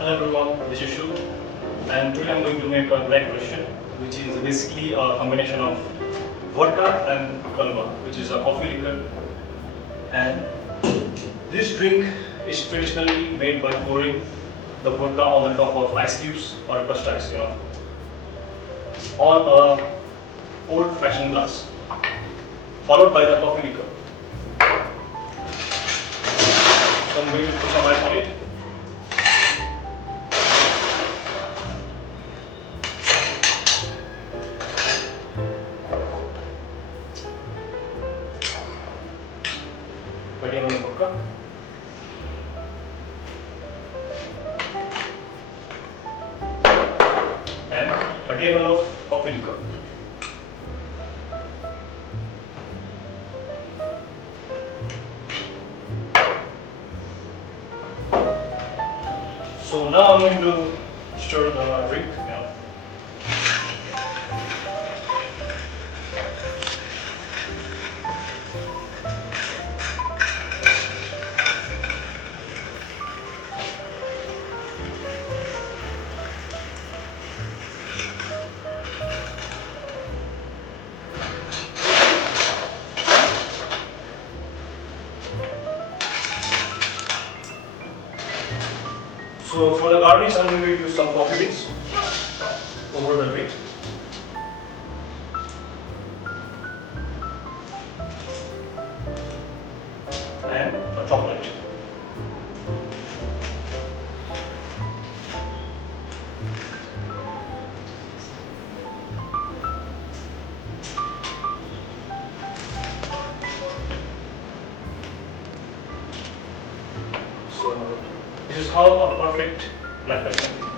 Hello everyone, this is Shu, and today I'm going to make a light version, which is basically a combination of vodka and Kahlúa, which is a coffee liquor. And this drink is traditionally made by pouring the vodka on the top of ice cubes or crushed ice, on a old-fashioned glass, followed by the coffee liquor. So I'm going to put some ice on it. Again on the vodka. And a table of coffee liquor. So now I'm going to stir the drink. So for the garnish, I'm going to use some coffee beans over the drink. And a chocolate. So this is how a perfect black pepper.